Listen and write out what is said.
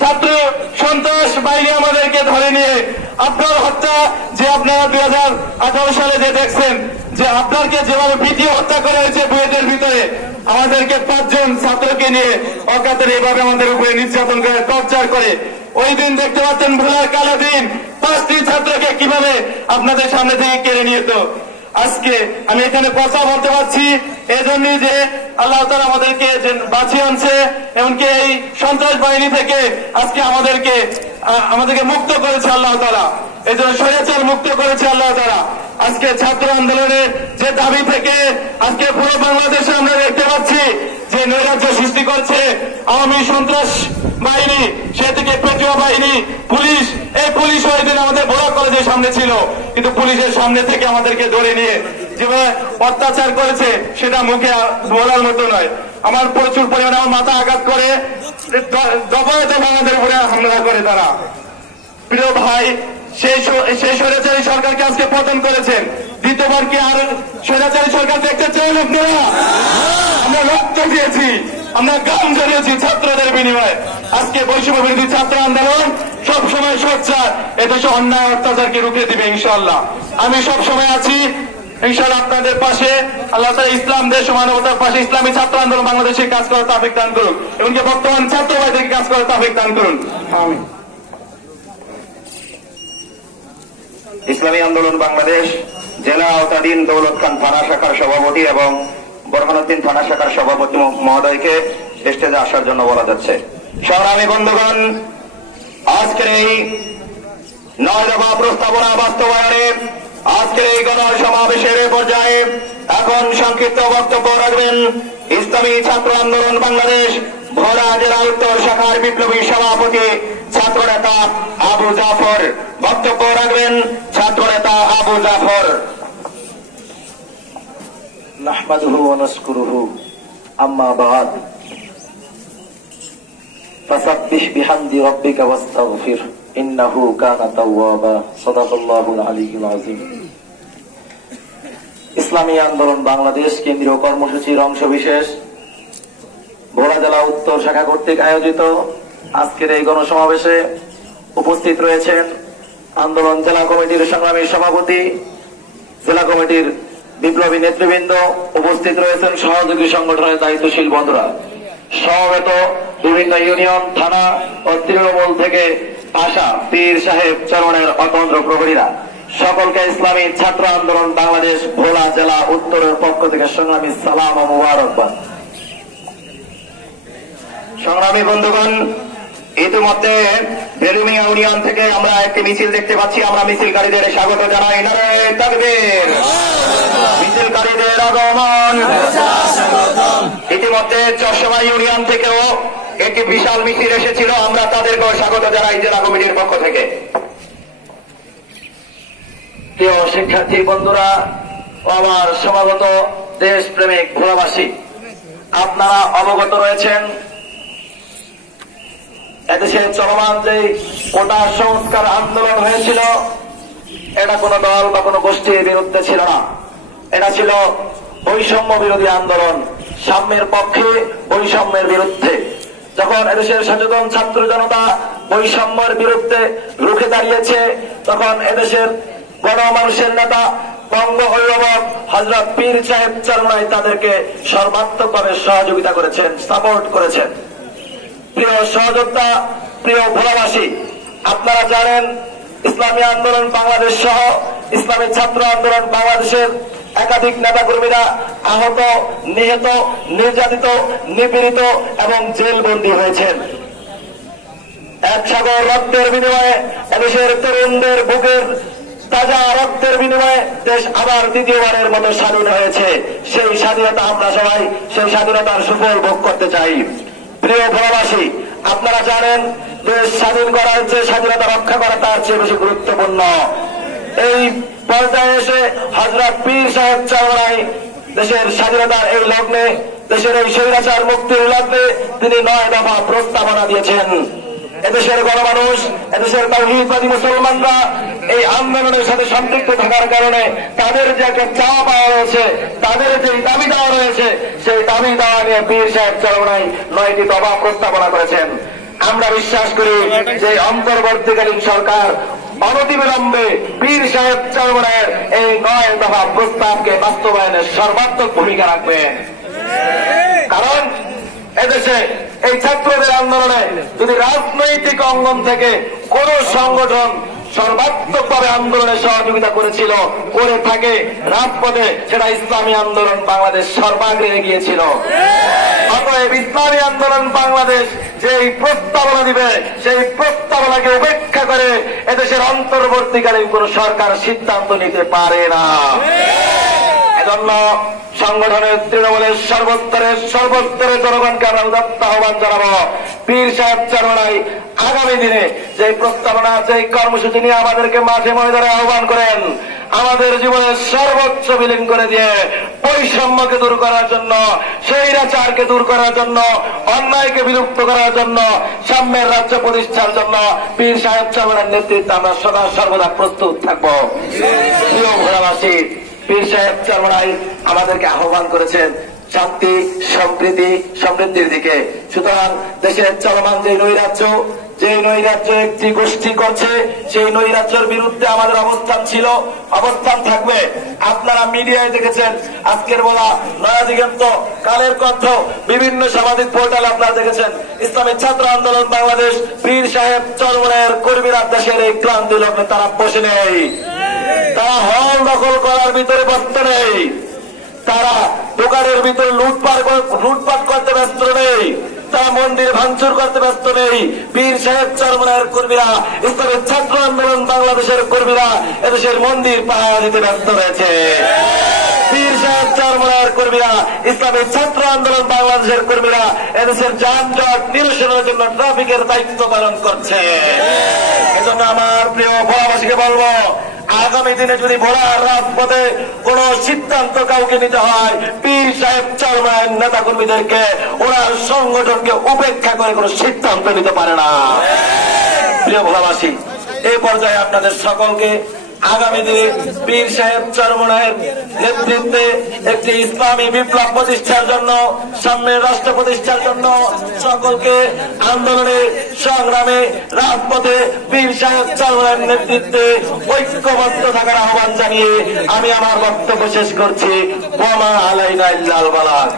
ছাত্র সন্ত্রাস বাহিনী আমাদেরকে ধরে নিয়ে আপনার হত্যা যে আপনারা 2018 সালে যে দেখছেন যে আপনাকে যেভাবে পিটিয়ে হত্যা করা হয়েছে বুয়েটের ভিতরে, আমাদেরকে 5 জন ছাত্রকে নিয়ে অকাতরে এভাবে আমাদের উপরে নির্যাতন করে, টর্চার করে। ওই দিন দেখতে পাচ্ছেন ভোলার কালো দিন 5টি ছাত্রকে কিভাবে আপনাদের সামনে থেকে কেড়ে নিয়ে যেত। আজকে আমি এখানে কথা বলতে পারছি এজন্যই যে আল্লাহ তাআলা আমাদেরকে বাঁচিয়ে আনছে, এমনকি এই সন্ত্রাস বাহিনী থেকে আজকে আমাদেরকে মুক্ত করেছে আল্লাহ তাআলা। এই জন্য স্বৈরাচার মুক্ত করেছে আল্লাহ তাআলা। আজকে ছাত্র আন্দোলনের যে দাবি থেকে আজকে পুরো বাংলাদেশে আমরা দেখতে পাচ্ছি যে নৈরাজ্য সৃষ্টি করছে আওয়ামী সন্ত্রাস বাহিনী, সে থেকে পেটুয়া বাহিনী, পুলিশ। এই পুলিশ ওই দিন আমাদের ভোলা কলেজের সামনে ছিল, কিন্তু পুলিশের সামনে থেকে আমাদেরকে ধরে নিয়ে যেভাবে অত্যাচার করেছে সেটা মুখে বলার মতো নয়। আমার প্রচুর পরিমাণে আমার মাথা আঘাত করে, দফায় দফায় আমাদের উপরে হামলা করে তারা। প্রিয় ভাই, সেই স্বৈরাচারী সরকারকে আজকে পতন করেছেন, দ্বিতীয়বার কি আর স্বৈরাচারী সরকার দেখতে চাই আপনারা? আমরা রক্ত দিয়েছি, আমরা গান ঝরিয়েছি ছাত্রদের বিনিময়ে। আজকে বৈষম্য বিরোধী ছাত্র আন্দোলন সবসময় সোচ্চার এদেশে অন্যায় অত্যাচারকে রুখে দিবে ইনশাআল্লাহ। আমি সবসময় আছি ইনশাআল্লাহ আপনাদের পাশে। আল্লাহ তাআলা ইসলাম দেশ ও মানবতার পাশে ইসলামী ছাত্র আন্দোলন বাংলাদেশে কাজ করার তৌফিক দান করুন, এমনকি বর্তমান ছাত্র ভাইদেরকে কাজ করার তৌফিক দান করুন। আমিন। ইসলামী আন্দোলন বাংলাদেশ জেলা আওতাধীন দৌলত খান থানা শাখার সভাপতি এবং বোরহানউদ্দিন থানা শাখার সভাপতি মহোদয়কে স্টেজে আসার জন্য বলা যাচ্ছে। সংগ্রামী বন্ধুগণ, আজকের এই 9 দফা প্রস্তাবনা বাস্তবায়নে আজকের এই গণসমাবেশের পর্যায়ে এখন সংক্ষিপ্ত বক্তব্য রাখবেন ইসলামী ছাত্র আন্দোলন বাংলাদেশ ভোলা জেলা উত্তর শাখার বিপ্লবী সভাপতি ছাত্র নেতা আবু জাফর। বক্তব্য রাখবেন ছাত্র নেতা আবু জাফর। নাহমাদুহু ওয়া নাশকুরুহু, আম্মা বা'দ, ফাসাব্বিহ বিহামদি রাব্বিকা ওয়াস্তাগফির ইন্নাহু কানা তাওয়াবা। সাদাকাল্লাহুল আলিয়্যুল আযীম। ইসলামী আন্দোলন বাংলাদেশ কেন্দ্রীয় কর্মসূচির অংশবিশেষ ভোলা জেলা উত্তর শাখা কর্তৃক আয়োজিত আজকের এই গণসমাবেশে উপস্থিত রয়েছেন আন্দোলন জেলা কমিটির সংগ্রামী সভাপতি, জেলা কমিটির বিপ্লবী নেতৃবৃন্দ, উপস্থিত রয়েছেন সহযোগী সংগঠনের দায়িত্বশীল বন্ধুরা, সমবেত বিভিন্ন ইউনিয়ন, থানা ও তৃণমূল থেকে আসা পীর সাহেব চরণের অতন্ত্র প্রহরীরা, সকলকে ইসলামী ছাত্র আন্দোলন বাংলাদেশ ভোলা জেলা উত্তরের পক্ষ থেকে সংগ্রামী সালাম ও মুবারকবাদ। সংগ্রামী বন্ধুগণ, ইতিমধ্যে বেলুমিয়া ইউনিয়ন থেকে আমরা একটি মিছিল দেখতে পাচ্ছি। আমরা মিছিলকারীদের স্বাগত জানাই। নারায়ে তাকবীর। মিছিলকারীদের আগমন। ইতিমধ্যে চরসভা ইউনিয়ন থেকেও একটি বিশাল মিছিল এসেছিল, আমরা তাদেরকেও স্বাগত জানাই জেলা কমিটির পক্ষ থেকে। প্রিয় শিক্ষার্থী বন্ধুরা ও আমার সমাগত দেশপ্রেমিক ভোলাবাসী, আপনারা অবগত রয়েছেন এদেশে চলমান যে কোটা সংস্কার আন্দোলন হয়েছিল, এটা কোন দল বা কোন গোষ্ঠীর বিরুদ্ধে ছিল না। এটা ছিল বৈষম্য বিরোধী আন্দোলন, সাম্যের পক্ষে বৈষম্যের বিরুদ্ধে। যখন এদেশের সচেতন ছাত্র জনতা বৈষম্যের বিরুদ্ধে রুখে দাঁড়িয়েছে, তখন এদেশের গণমানুষের নেতা বঙ্গ অভিভাবক হযরত পীর সাহেব চরমনাই তাদেরকে সর্বাত্মকভাবে সহযোগিতা করেছেন, সাপোর্ট করেছেন। প্রিয় সহযোদ্ধা, প্রিয় ভোলাবাসী, আপনারা জানেন ইসলামী আন্দোলন বাংলাদেশ সহ ইসলামী ছাত্র আন্দোলন বাংলাদেশের একাধিক নেতাকর্মীরা আহত, নিহত, নির্যাতিত, নিপীড়িত এবং জেলবন্দী হয়েছেন। এক সাগর রক্তের বিনিময়ে এদেশের তরুণদের বুকের তাজা রক্তের বিনিময়ে দেশ আবার দ্বিতীয়বারের মতো স্বাধীন হয়েছে। সেই স্বাধীনতা আমরা সবাই সেই স্বাধীনতার সুফল ভোগ করতে চাই। প্রিয় ভোলাবাসী, আপনারা জানেন দেশ স্বাধীন করা হচ্ছে, স্বাধীনতা রক্ষা করা তার চেয়ে বেশি গুরুত্বপূর্ণ। এই পর্যায়ে এসে হযরত পীর সাহেব চরমনাই দেশের স্বাধীনতার এই লগ্নে, দেশের এই স্বৈরাচার মুক্তির লগ্নে তিনি 9 দফা প্রস্তাবনা দিয়েছেন। এদেশের গণমানুষ, এদেশের তাওহীদবাদী মুসলমানরা এই আন্দোলনের সাথে সম্পৃক্ত থাকার কারণে তাদের যে একটা চাওয়া পাওয়া রয়েছে, তাদের যে দাবি দেওয়া রয়েছে, সেই দাবি দেওয়া নিয়ে পীর সাহেব চরমনাই 9টি দফা প্রস্তাবনা করেছেন। আমরা বিশ্বাস করি যে অন্তর্বর্তীকালীন সরকার অনতিবিলম্বে পীর সাহেব চরমনায়ের এই 9 দফা প্রস্তাবকে বাস্তবায়নের সর্বাত্মক ভূমিকা রাখবেন। কারণ এদেশে এই ছাত্রদের আন্দোলনে যদি রাজনৈতিক অঙ্গন থেকে কোন সংগঠন সর্বাত্মকভাবে আন্দোলনে সহযোগিতা করেছিল, করে থাকে রাজপথে, সেটা ইসলামী আন্দোলন বাংলাদেশ সর্বাগ্রে এগিয়েছিল। অতএব ইসলামী আন্দোলন বাংলাদেশ যেই প্রস্তাবনা দিবে সেই প্রস্তাবনাকে উপেক্ষা করে এদেশের অন্তর্বর্তীকালীন কোন সরকার সিদ্ধান্ত নিতে পারে না। এজন্য সংগঠনের তৃণমূলের সর্বস্তরে জনগণকে আমরা উদাত্ত আহ্বান জানাবো, পীর সাহেব চরমনাই আগামী দিনে যে প্রস্তাবনা, যে কর্মসূচি নিয়ে আমাদেরকে মাঠে ময়দানে আহ্বান করেন, আমাদের জীবনের সর্বোচ্চ বিলীন করে দিয়ে বৈষম্যকে দূর করার জন্য, স্বৈরাচারকে দূর করার জন্য, অন্যায়কে বিলুপ্ত করার জন্য, সাম্যের রাজ্য প্রতিষ্ঠার জন্য পীর সাহেব চরমনাইয়ের নেতৃত্বে আমরা সদা সর্বদা প্রস্তুত থাকবো। প্রিয় ভোলাবাসী, পীর সাহেব চরমনাই আমাদেরকে আহ্বান করেছেন শান্তি, সম্প্রীতি, সমৃদ্ধির দিকে। সুতরাং দেশের চলমান যে নৈরাজ্য একটি গোষ্ঠী করছে, সেই নৈরাজ্যের বিরুদ্ধে আমাদের অবস্থান ছিল, অবস্থান থাকবে। আপনারা মিডিয়ায় দেখেছেন, আজকের বলা, নয়া দিগন্ত, কালের কণ্ঠ, বিভিন্ন সামাজিক পোর্টালে আপনারা দেখেছেন ইসলামী ছাত্র আন্দোলন বাংলাদেশ পীর সাহেব চরমনাইয়ের কর্মীরা দেশের এই ক্লান্তি লগ্নে তারা বসে নেই, তারা হল দখল করার ভিতরে ব্যস্ত নেই, তারা দোকানের ভিতরে লুটপাট করতে ব্যস্ত নেই, তারা মন্দির ভাঙচুর করতে ব্যস্ত নেই। পীর সাহেব চরমনাইয়ের কর্মীরা, ইসলামের ছাত্র আন্দোলন বাংলাদেশের কর্মীরা এদেশের মন্দির পাহারা দিতে ব্যস্ত রয়েছে। পীর সাহেব চরমনাইয়ের কর্মীরা, ইসলামের ছাত্র আন্দোলন বাংলাদেশের কর্মীরা এদেশের যানজট নিরসনের জন্য ট্রাফিকের দায়িত্ব পালন করছে। এজন্য আমার প্রিয় ভোলাবাসীকে বলবো, আগামী দিনে যদি ভোলার রাজপথে কোন সিদ্ধান্ত কাউকে নিতে হয়, পীর সাহেব চরমনাইয়ের নেতা কর্মীদেরকে, ওনার সংগঠনকে উপেক্ষা করে কোন সিদ্ধান্ত নিতে পারে না। প্রিয় ভোলাবাসী, এই পর্যায়ে আপনাদের সকলকে আগামী দিনে পীর সাহেব চরমনাইয়ের নেতৃত্বে একটি ইসলামী বিপ্লব প্রতিষ্ঠার জন্য, সামনের রাষ্ট্র প্রতিষ্ঠার জন্য সকলকে আন্দোলনে, সংগ্রামে, রাজপথে পীর সাহেব চরমনাইয়ের নেতৃত্বে ঐক্যবদ্ধ থাকার আহ্বান জানিয়ে আমি আমার বক্তব্য শেষ করছি। ওয়া মা আলাইনা ইল্লাল বালাগ।